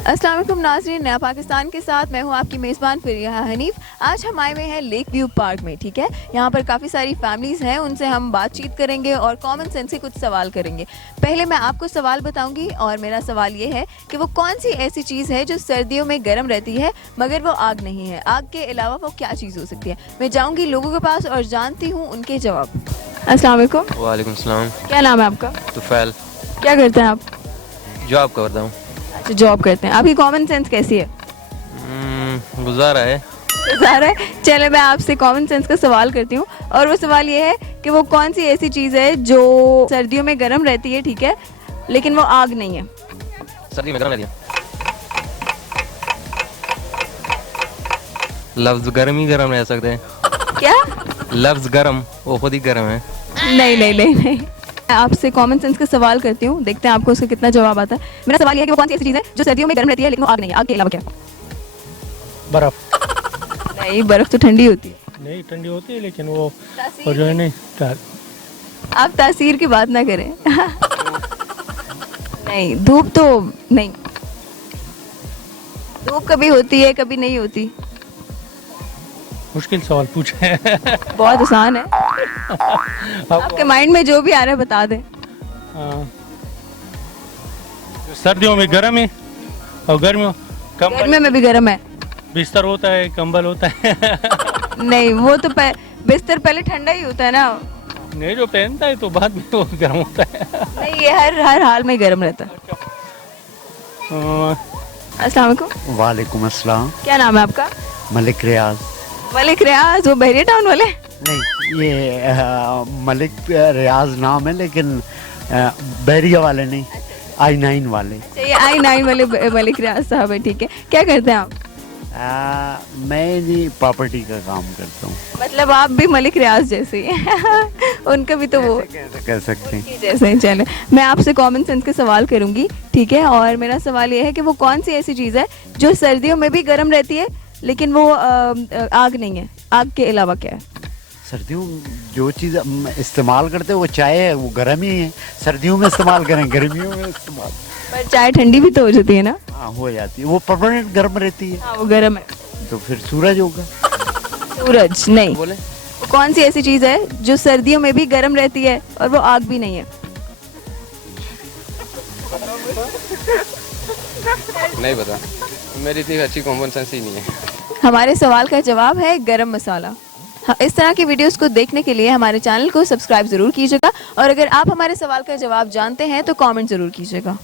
अस्सलाम वालेकुम नाज़रीन, नया पाकिस्तान के साथ मैं हूं आपकी मेज़बान फ़रिया हनीफ। आज हम आए हुए हैं लेक व्यू पार्क में। ठीक है, यहाँ पर काफ़ी सारी फैमिलीज़ हैं, उनसे हम बातचीत करेंगे और कॉमन सेंस के कुछ सवाल करेंगे। पहले मैं आपको सवाल बताऊंगी और मेरा सवाल ये है कि वो कौन सी ऐसी चीज़ है जो सर्दियों में गर्म रहती है मगर वो आग नहीं है। आग के अलावा वो क्या चीज़ हो सकती है? मैं जाऊँगी लोगों के पास और जानती हूँ उनके जवाब। अस्सलाम वालेकुम। वालेकुम सलाम। क्या नाम है आपका? तुफैल। क्या करते हैं आप? जॉब करता हूँ। अच्छा, जॉब करते हैं। आपकी कॉमन सेंस कैसी है? गुजारा है। गुजारा है। चले मैं आपसे कॉमन सेंस का सवाल करती हूँ और वो सवाल ये है कि वो कौन सी ऐसी चीज़ है जो सर्दियों में गर्म रहती है, ठीक है, लेकिन वो आग नहीं है। सर्दी में गर्म रहती है। लफ्ज गर्म ही गर्म रह सकते हैं। क्या? लफ्ज गर्म वो खुद ही गर्म है। नहीं नहीं नहीं नहीं। मैं आपसे कॉमन सेंस का सवाल करती हूँ, देखते हैं आपको उसका कितना जवाब आता है। मेरा सवाल ये है कि वो कौन सी ऐसी चीज़ है जो सर्दियों में गर्म रहती है लेकिन वो आग नहीं है। आग के अलावा क्या? बर्फ। नहीं, बर्फ तो ठंडी होती है। नहीं, ठंडी होती है लेकिन वो जो है नहीं आप तासीर की बात ना करें। नहीं, धूप तो नहीं। धूप कभी होती है कभी नहीं होती। मुश्किल सवाल पूछे। बहुत आसान है। आपके माइंड में जो भी आ रहा है बता दें। सर्दियों में गर्म है और गर्मियों गर्मियों में भी गर्म है। बिस्तर होता है, कंबल होता है। नहीं, वो तो बिस्तर पहले ठंडा ही होता है ना। नहीं, जो पहनता है तो बाद में वो गर्म होता है। नहीं, ये हर हाल में गर्म रहता है। अस्सलाम वालेकुम। वालेकुम अस्सलाम। क्या नाम है आपका? मलिक रियाज। मलिक रियाज, वो बहरिया टाउन वाले? नहीं, ये मलिक रियाज नाम है लेकिन बैरिया वाले नहीं, I9 वाले। अच्छा, ये I9 वाले मलिक रियाज साहब है, ठीक है। क्या करते हैं आप? मैं नहीं प्रॉपर्टी का काम करता हूँ। मतलब आप भी मलिक रियाज जैसे ही हैं। उनका भी तो वो कैसे कह सकते हैं। जैसे ही। चले मैं आपसे कॉमन सेंस के सवाल करूंगी, ठीक है, और मेरा सवाल ये है कि वो कौन सी ऐसी चीज़ है जो सर्दियों में भी गर्म रहती है लेकिन वो आग नहीं है। आग के अलावा क्या है? सर्दियों में जो चीज़ हम इस्तेमाल करते हैं वो चाय है, वो गर्म ही है। सर्दियों में इस्तेमाल करें, गर्मियों में इस्तेमाल। पर चाय ठंडी भी तो हो जाती है ना। हाँ, हो जाती है, वो परमानेंट गर्म रहती है। हाँ, वो गर्म है। तो फिर सूरज होगा। सूरज नहीं। बोले वो कौन सी ऐसी चीज़ है जो सर्दियों में भी गर्म रहती है और वो आग भी नहीं है? नहीं पता, मेरी इतनी अच्छी कॉमन सेंस ही नहीं है। हमारे सवाल का जवाब है गरम मसाला। इस तरह की वीडियोस को देखने के लिए हमारे चैनल को सब्सक्राइब ज़रूर कीजिएगा और अगर आप हमारे सवाल का जवाब जानते हैं तो कमेंट ज़रूर कीजिएगा।